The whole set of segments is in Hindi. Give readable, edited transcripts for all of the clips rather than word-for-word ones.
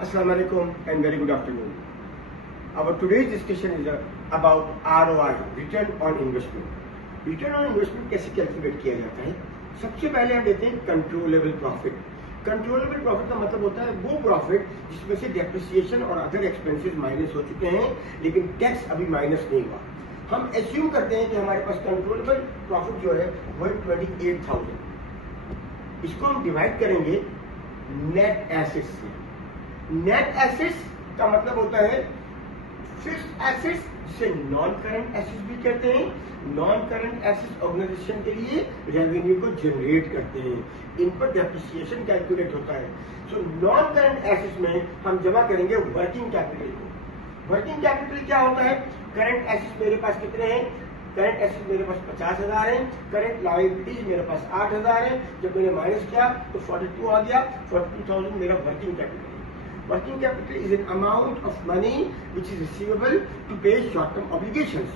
Assalamu alaikum and very good afternoon. Our today's discussion is about ROI, return on investment. Return on investment कैसे कैलकुलेट किया जाता है? सबसे पहले हम देते हैं कंट्रोलेबल प्रॉफिट। कंट्रोलेबल प्रॉफिट का मतलब होता है वो प्रॉफिट जिसमें से डेप्रिसिएशन और अदर एक्सपेंसेस माइनस हो चुके हैं लेकिन टैक्स अभी माइनस नहीं हुआ। हम एज्यूम करते हैं कि हमारे पास कंट्रोलेबल प्रॉफिट जो है वो 28,000। इसको हम डिवाइड करेंगे नेट एसेट्स से। नेट एसेट्स का मतलब होता है फिक्स्ड एसेट्स, जिसे नॉन करंट एसेट्स भी कहते हैं। नॉन करंट एसेट्स ऑर्गेनाइजेशन के लिए रेवेन्यू को जनरेट करते हैं, इन पर डेप्रिसिएशन कैलकुलेट होता है। सो नॉन करंट एसेट्स में हम जमा करेंगे वर्किंग कैपिटल को। वर्किंग कैपिटल क्या होता है? करंट एसेट्स मेरे पास कितने हैं? करंट एसेट्स मेरे पास 50,000 है, करंट लायबिलिटीज मेरे पास 8,000 है। जब मैंने माइनस किया तो 42 आ गया। 42,000 मेरा वर्किंग कैपिटल है। Working capital is an amount of money which is receivable to pay short term obligations.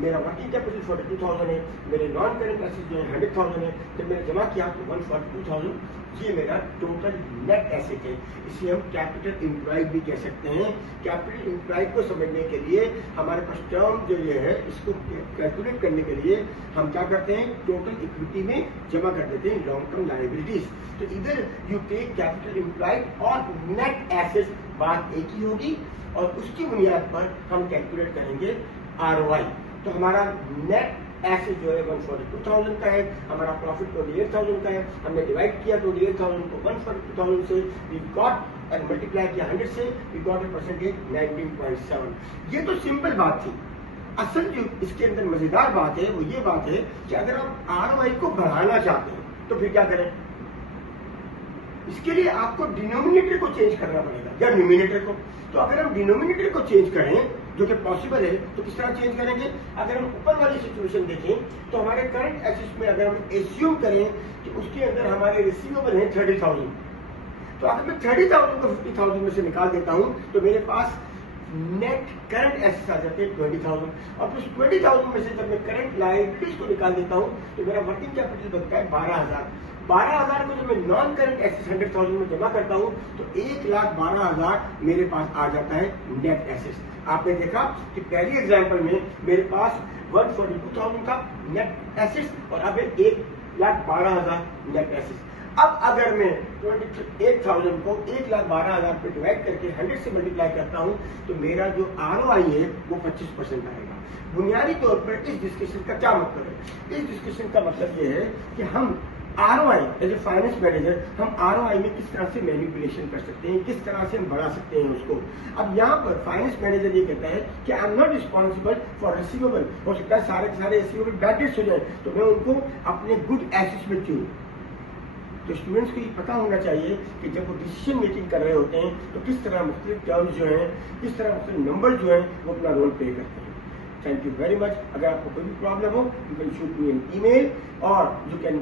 मेरा वर्किंग कैपिटल 42,000 है, मेरे नॉन करंट एसेट्स जो है 100,000 है। जब मैंने जमा किया तो 142,000 ये मेरा टोटल नेट एसेट है। इसे हम कैपिटल एम्प्लॉयड भी कह सकते हैं। कैपिटल एम्प्लॉयड को समझने के लिए हमारे पास टर्म जो ये है इसको कैलकुलेट करने के लिए हम क्या करते हैं? टोटल इक्विटी में जमा कर देते हैं लॉन्ग टर्म लायबिलिटीज। तो इधर यू टेक कैपिटल एम्प्लॉयड और नेट एसेट्स, बात एक ही होगी और उसकी बुनियाद पर हम कैलकुलेट करेंगे ROI। तो हमारा नेट एसेट जो है 142,000 का है, हमारा प्रॉफिट 28,000 का है। हमने डिवाइड किया 28,000 को 142,000 से, वी गॉट एंड मल्टीप्लाई किया 100 से, वी गॉट ए परसेंटेज 19.7। ये तो सिंपल बात थी। असल जो इसके अंदर मजेदार बात है वो ये बात है कि अगर आप ROI को बढ़ाना चाहते हैं तो फिर क्या करें? इसके लिए आपको डिनोमिनेटर को चेंज करना पड़ेगा या न्यूमिनेटर को। तो अगर हम डिनोमिनेटर को चेंज करें, जो कि पॉसिबल है, तो किस तरह चेंज करेंगे? अगर हम ऊपर वाली सिचुएशन देखें तो हमारे करंट एसेट्स में अगर हम एज्यूम करें कि उसके अंदर हमारे रिसीवेबल है 30,000, तो अगर मैं 30,000 को 50,000 में से निकाल देता हूं तो मेरे पास नेट करंट एसेट्स आ जाते हैं 20,000। और फिर 20,000 में से जब मैं करंट लायबिलिटीज को निकाल देता हूं तो मेरा वर्किंग कैपिटल बनता है 12,000। 12,000 को जब मैं नॉन करंट एसेट्स 100,000 में जमा करता हूं तो 1,12,000 मेरे पास आ जाता है नेट एसेट्स। आपने देखा कि पहली एग्जांपल में मेरे पास 142,000 का नेट एसेट्स और अब 1,12,000 नेट एसेट्स। अब अगर मैं 28,000 को 1,12,000 पे डिवाइड करके 100 से मल्टीप्लाई करता हूं तो मेरा जो ROI है वो 25% आएगा। बुनियादी तौर पर इस डिस्कशन का क्या मतलब है? इस डिस्कशन का मतलब ये है कि हम ROI as a finance manager हम ROI में किस तरह से मैनिपुलेशन कर सकते हैं, किस तरह से हम बढ़ा सकते हैं उसको। अब यहाँ पर फाइनेंस मैनेजर ये कहता है कि I am not responsible for receivable. हो सकता है सारे के सारे रिसीवेबल बैड डेट्स हो जाए तो मैं उनको अपने गुड एसेट्स में चुनूं। तो स्टूडेंट्स को ये पता होना चाहिए कि जब वो डिसीजन मेकिंग कर रहे होते हैं तो किस तरह मुख्तलिफ टर्म्स जो हैं, किस तरह मुख्तलिफ नंबर जो हैं वो अपना रोल प्ले करते हैं। Thank you very much. अगर आपको कोई भी प्रॉब्लम हो you can shoot me an email और you can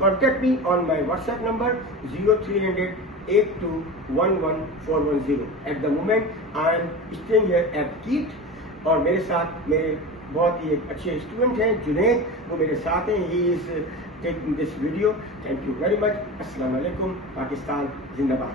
contact me on my WhatsApp number 0300 8211 At the moment I am staying here at KEET और मेरे साथ मेरे बहुत ही एक अच्छे स्टूडेंट हैं जुनैद, वो मेरे साथ हैं। He is taking this video. Thank you very much. अस्सलाम वालेकुम। पाकिस्तान जिंदाबाद।